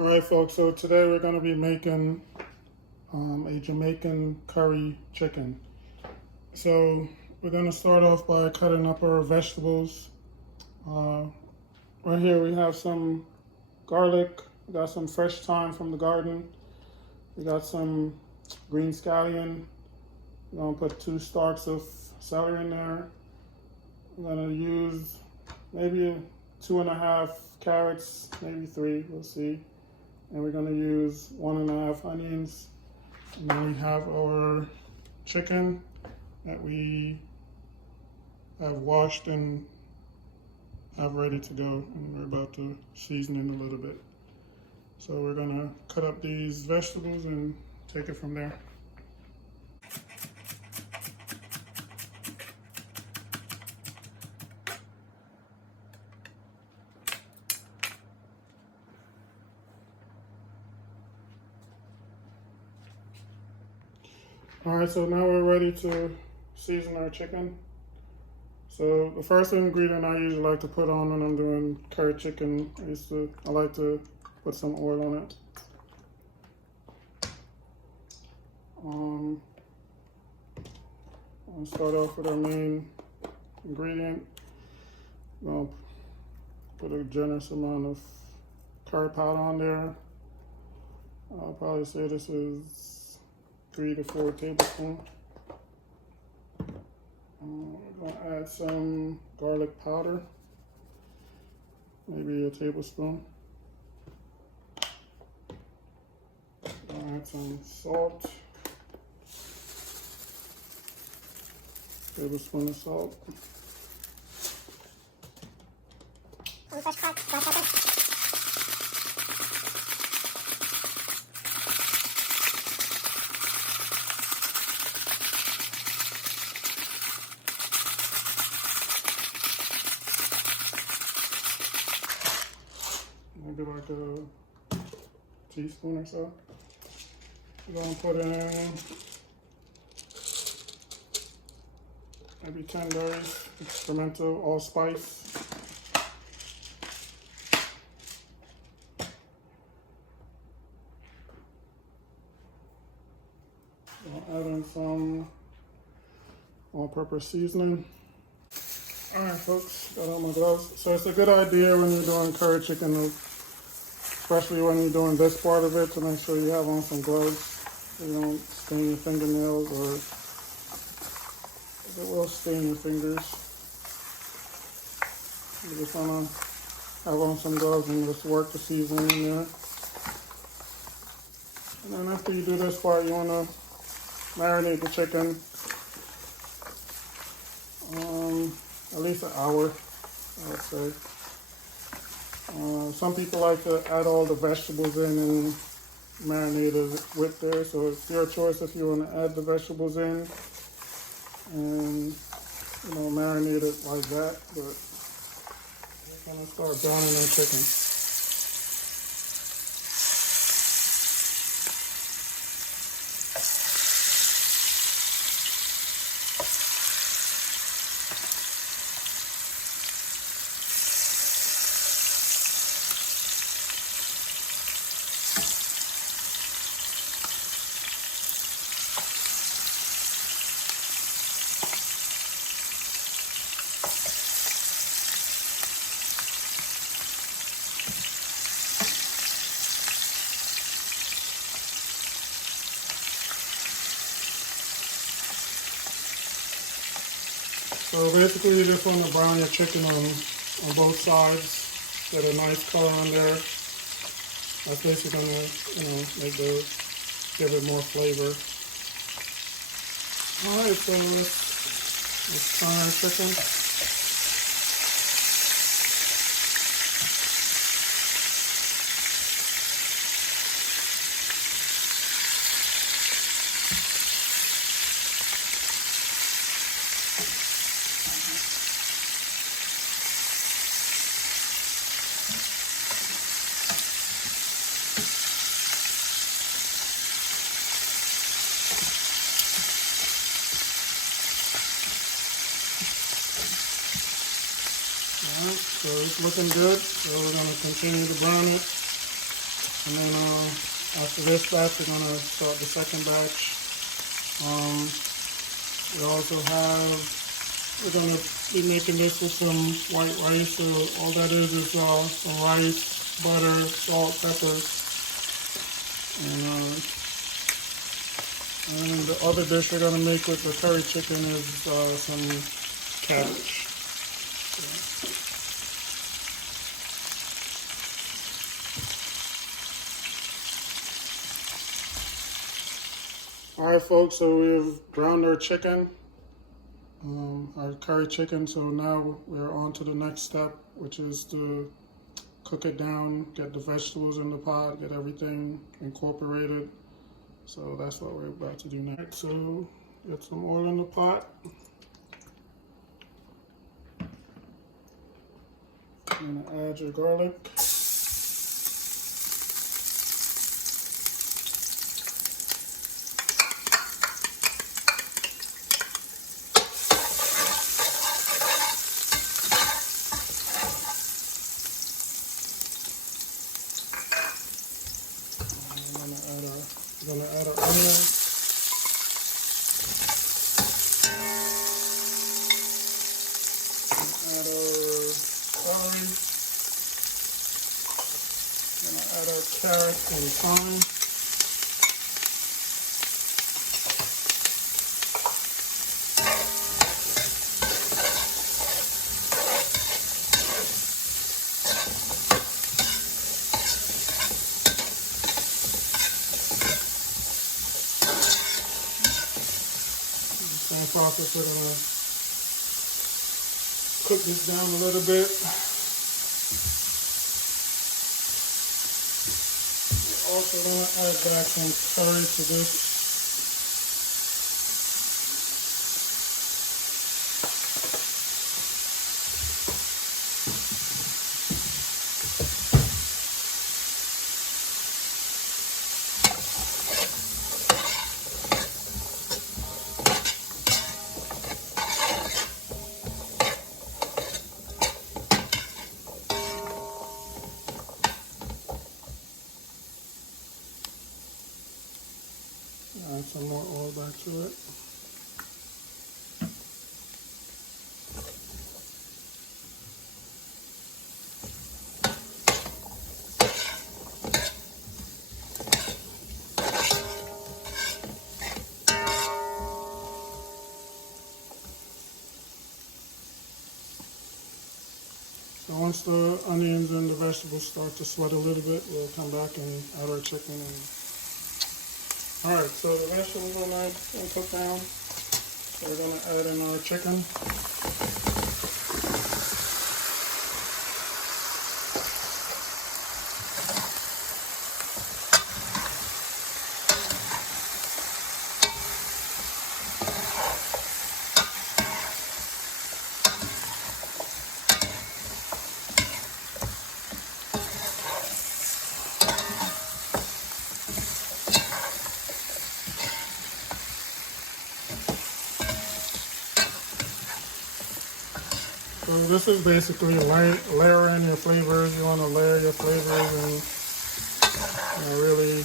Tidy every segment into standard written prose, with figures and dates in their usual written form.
Alright folks, so today we're going to be making a Jamaican curry chicken. So we're going to start off by cutting up our vegetables. Right here we have some garlic, we got some fresh thyme from the garden, we got some green scallion. We're going to put 2 stalks of celery in there. We're going to use maybe 2.5 carrots, maybe 3, we'll see. And we're going to use 1.5 onions. And then we have our chicken that we have washed and have ready to go. And we're about to season it a little bit. So we're going to cut up these vegetables and take it from there. Alright, so now we're ready to season our chicken. So the first ingredient I usually like to put on when I'm doing curry chicken is I like to put some oil on it. I'll start off with our main ingredient. I'll put a generous amount of curry powder on there. I'll probably say this is 3 to 4 tablespoons. We're going to add some garlic powder, maybe a tablespoon. I'll add some salt, tablespoon of salt. Maybe like a teaspoon or so. We're going to put in maybe 10 berries, experimental allspice. I'll add in some all-purpose seasoning. Alright folks, got all my gloves. So it's a good idea when you're doing curry chicken, especially when you're doing this part of it, to make sure you have on some gloves so you don't stain your fingernails, or it will stain your fingers. You just want to have on some gloves and just work the seasoning in there. And then after you do this part, you want to marinate the chicken. At least an hour, I would say. Some people like to add all the vegetables in and marinate it with there, so it's your choice if you want to add the vegetables in and, you know, marinate it like that. But we're going to start browning our chicken. So basically you just want to brown your chicken on both sides, get a nice color on there. That's basically going to, you know, give it more flavor. Alright, so let's try our chicken. So it's looking good, so we're going to continue to brown it. And then after this batch, we're gonna start the second batch. We also we're gonna be making this with some white rice. So all that is some rice, butter, salt, pepper, and the other dish we're gonna make with the curry chicken is some cabbage. All right, folks. So we've browned our chicken. Our curry chicken, so now we're on to the next step, which is to cook it down, get the vegetables in the pot, get everything incorporated. So that's what we're about to do next. So get some oil in the pot. You're gonna add your garlic. We're gonna add our onion. Add our celery. We're gonna add our carrots and thyme. Same process, we're gonna cook this down a little bit. We're also gonna add back some curry to this. Add some more oil back to it. So once the onions and the vegetables start to sweat a little bit, we'll come back and add our chicken and alright, so the vegetables are nice and cooked down. So we're going to add in our chicken. So this is basically layering your flavors. You want to layer your flavors and really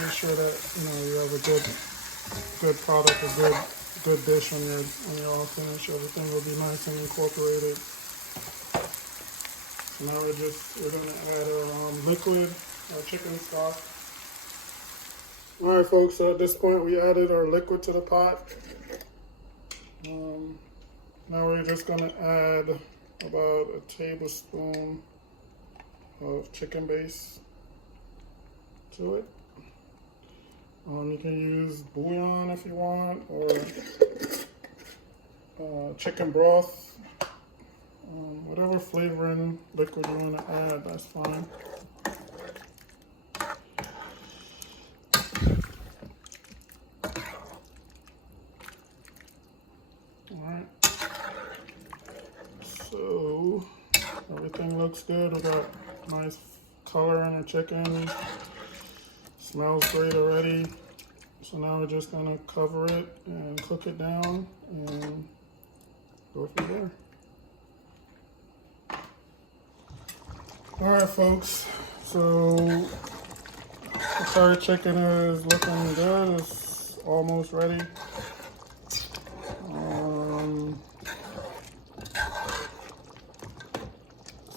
make sure that you have a good product, a good dish when you're all finished. Everything will be nice and incorporated. So now we're gonna add our liquid, our chicken stock. All right, folks. So at this point, we added our liquid to the pot. Now we're just going to add about a tablespoon of chicken base to it. You can use bouillon if you want, or chicken broth. Whatever flavoring liquid you want to add, that's fine. Alright, so everything looks good. We got nice color in the chicken. Smells great already. So now we're just gonna cover it and cook it down and go from there. All right, folks. So the curry chicken is looking good. It's almost ready.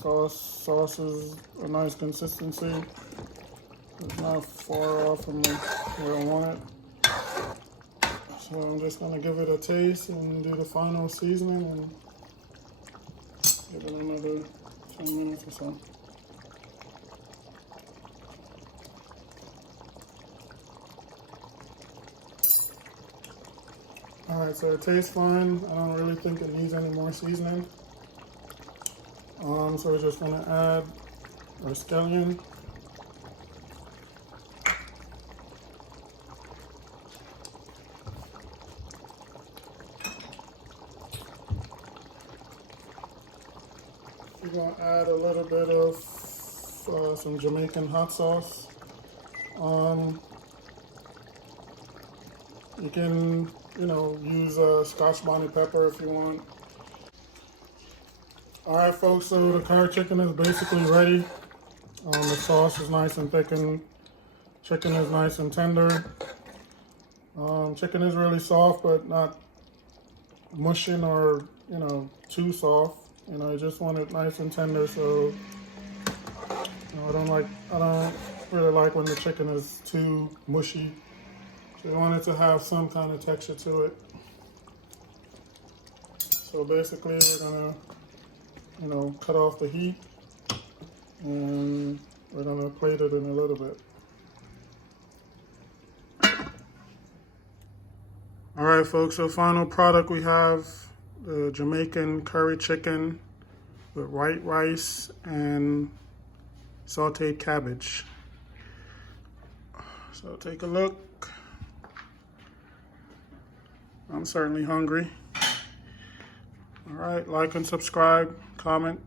Sauce is a nice consistency. It's not far off from where I want it. So I'm just gonna give it a taste and do the final seasoning and give it another 10 minutes or so. Alright, so it tastes fine. I don't really think it needs any more seasoning. So we're just gonna add our scallion. We're gonna add a little bit of some Jamaican hot sauce. You can, use Scotch bonnet pepper if you want. All right, folks, so the curry chicken is basically ready. The sauce is nice and thickened. Chicken is nice and tender. Chicken is really soft, but not mushing or, too soft. I just want it nice and tender, so I don't really like when the chicken is too mushy. So you want it to have some kind of texture to it. So basically we're gonna, cut off the heat and we're gonna plate it in a little bit. All right, folks, so final product we have the Jamaican curry chicken with white rice and sauteed cabbage. So take a look. I'm certainly hungry. All right, like and subscribe, comment,